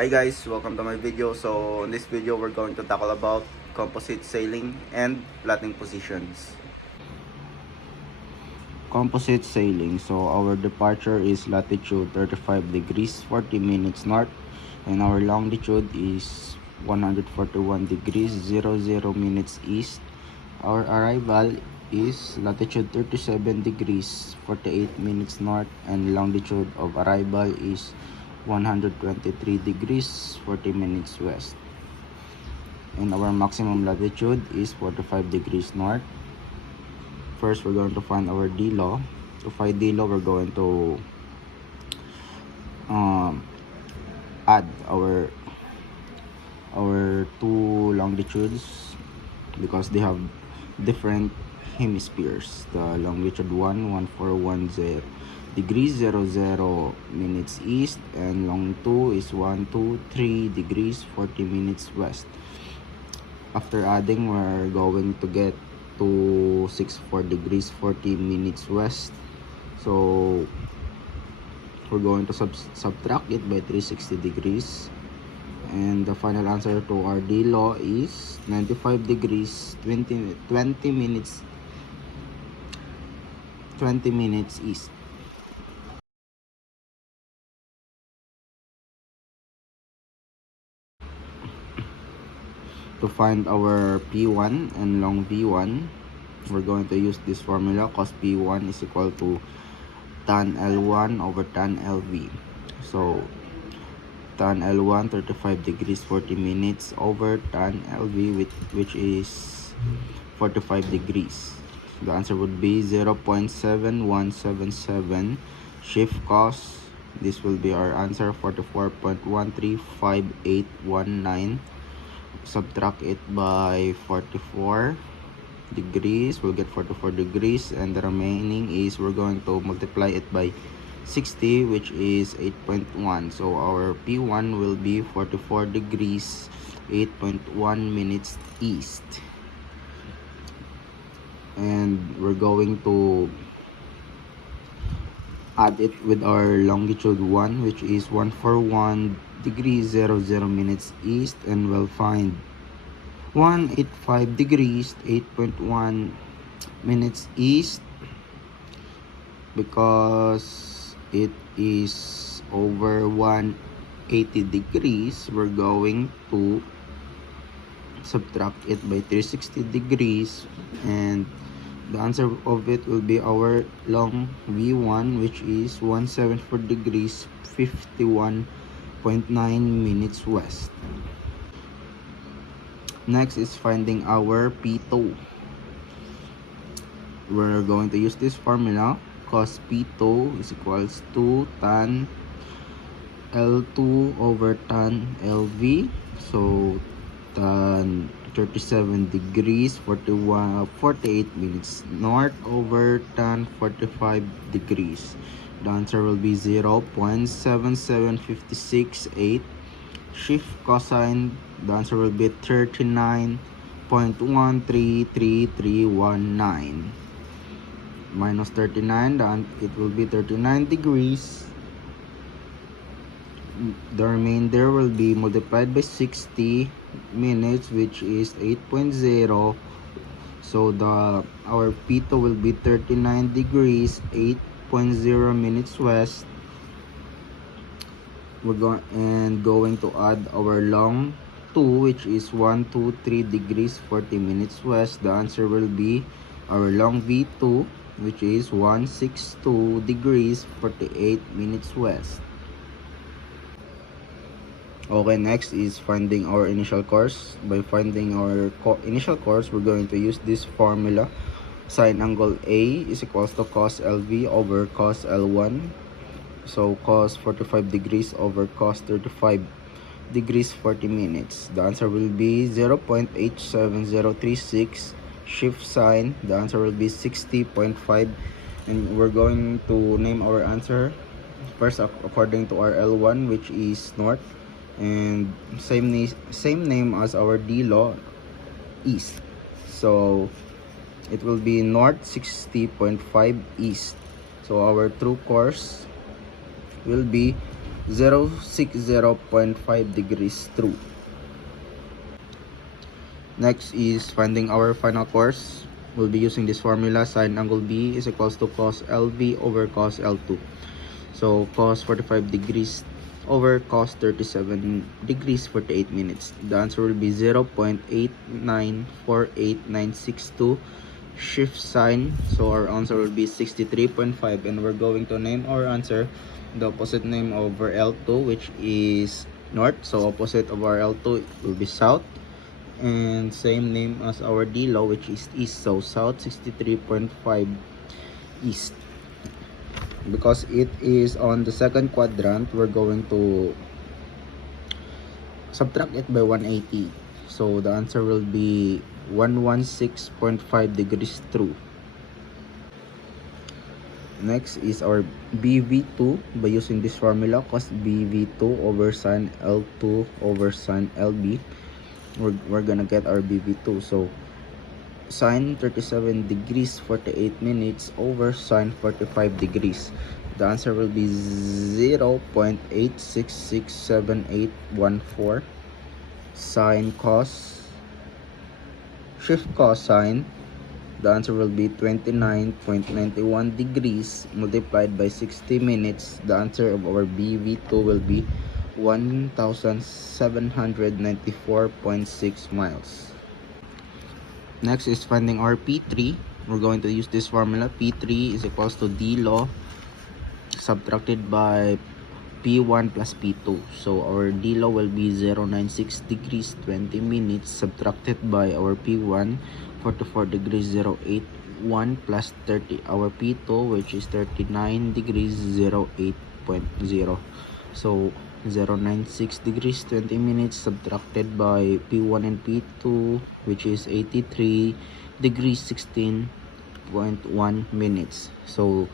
Hi guys, welcome to my video. So in this video we're going to tackle about composite sailing and plotting positions. Composite sailing. So our departure is latitude 35 degrees 40 minutes north and our longitude is 141 degrees 00 minutes east. Our arrival is latitude 37 degrees 48 minutes north and longitude of arrival is 123 degrees 40 minutes west, and our maximum latitude is 45 degrees north. First, we're going to find our D-law. To find D-law, we're going to add our two longitudes because they have different hemispheres. The longitude 1410 degrees 00 minutes east and long 2 is 123 degrees 40 minutes west. After adding, we're going to get to 64 degrees 40 minutes west. So we're going to subtract it by 360 degrees, and the final answer to our D-law is 95 degrees 20 minutes east. To find our P1 and long V1, we're going to use this formula cos P1 is equal to tan L1 over tan LV. So tan L1 35 degrees 40 minutes over tan LV, which is 45 degrees. The answer would be 0.7177 shift cos. This will be our answer, 44.135819. Subtract it by 44 degrees, we'll get 44 degrees, and the remaining is we're going to multiply it by 60, which is 8.1. So our P1 will be 44 degrees 8.1 minutes east, and we're going to add it with our longitude 1, which is 141 degrees 00 minutes east, and we'll find 185 degrees 8.1 minutes east because it is over 180 degrees. We're going to subtract it by 360 degrees, and the answer of it will be our long V1, which is 174 degrees 51.9 minutes west. Next is finding our P2. We're going to use this formula. Cos P2 is equals to tan L2 over tan LV. So tan 37 degrees 48 minutes north over tan 45 degrees. The answer will be 0.77568. Shift cosine, the answer will be 39.133319 minus 39, then it will be 39 degrees. The remainder will be multiplied by 60 minutes, which is 8.0. So our P2 will be 39 degrees 8.0 minutes west. We're going to add our long 2, which is 123 degrees 40 minutes west. The answer will be our long V2, which is 162 degrees 48 minutes west. Okay, next is finding our initial course. By finding our initial course, we're going to use this formula. Sine angle A is equals to cos LV over cos L1. So cos 45 degrees over cos 35 degrees 40 minutes. The answer will be 0.87036. Shift sign, the answer will be 60.5, and we're going to name our answer first according to our L1, which is north, and same name as our D-law, east. So it will be north 60.5 east. So our true course will be 060.5 degrees true. Next is finding our final course. We'll be using this formula. Sine angle B is equals to cos LB over cos L2. So cos 45 degrees over cos 37 degrees 48 minutes. The answer will be 0.8948962. Shift sign, so our answer will be 63.5, and we're going to name our answer the opposite name of our L2, which is north. So opposite of our L2 will be south, and same name as our D-low, which is east. So south 63.5 east. Because it is on the second quadrant, we're going to subtract it by 180. So the answer will be 116.5 degrees true. Next is our BV2 by using this formula, cos BV2 over sin L2 over sin LB. We're gonna get our BV2. So sine 37 degrees 48 minutes over sine 45 degrees. The answer will be 0.8667814. Sine cos, shift cosine, the answer will be 29.91 degrees multiplied by 60 minutes. The answer of our BV2 will be 1,794.6 miles. Next is finding our P3. We're going to use this formula. P3 is equals to D law subtracted by P1 plus P2. So our D law will be 096 degrees 20 minutes subtracted by our P1 44 degrees 081 plus 30 our P2, which is 39 degrees 08.0. So 096 degrees 20 minutes subtracted by P1 and P2, which is 83 degrees 16.1 minutes. So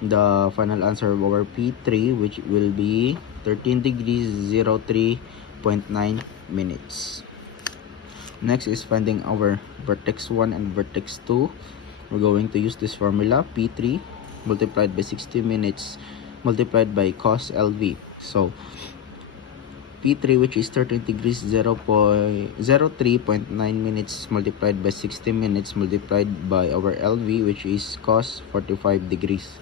the final answer of our P3, which will be 13 degrees 03.9 minutes. Next is finding our vertex 1 and vertex 2. We're going to use this formula, P3 multiplied by 60 minutes multiplied by cos LV. So P3, which is 13 degrees 03.9 minutes multiplied by 60 minutes multiplied by our LV, which is cos 45 degrees.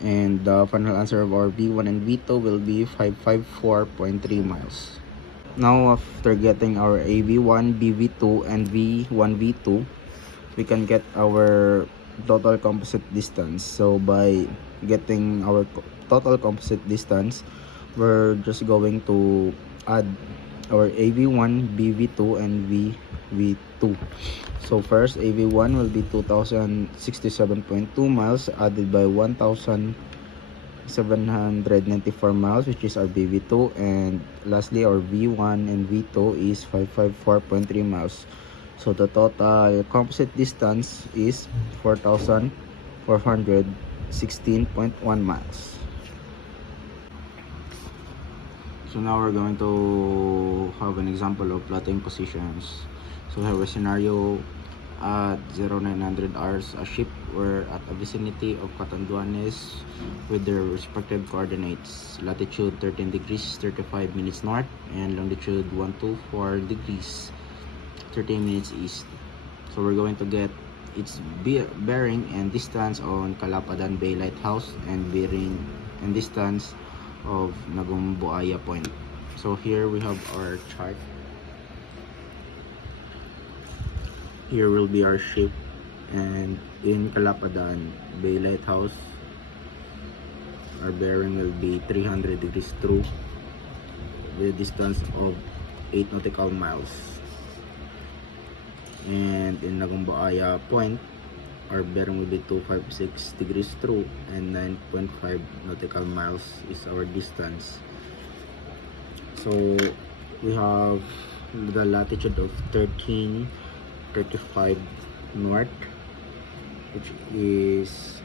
And the final answer of our V1 and V2 will be 554.3 miles. Now, after getting our AV1, BV2, and V1, V2, we can get our total composite distance. So by getting our total composite distance, we're just going to add our AV1, BV2, and VV2. So first, AV1 will be 2,067.2 miles added by 1,794 miles, which is our BV2, and lastly our V1 and V2 is 554.3 miles. So the total composite distance is 4,416.1 miles. So now we're going to have an example of plotting positions. So we have a scenario at 0900 hours. A ship were at a vicinity of Catanduanes with their respective coordinates. Latitude 13 degrees 35 minutes north and longitude 124 degrees 13 minutes east. So we're going to get its bearing and distance on Calapadan Bay Lighthouse and bearing and distance of Nagumbuaya Point. So here we have our chart. Here will be our ship, and in Calapadan Bay Lighthouse our bearing will be 300 degrees true with a distance of 8 nautical miles. And in Nagumbuaya Point our bearing will be 256 degrees true and 9.5 nautical miles is our distance. So we have the latitude of 1335 north, which is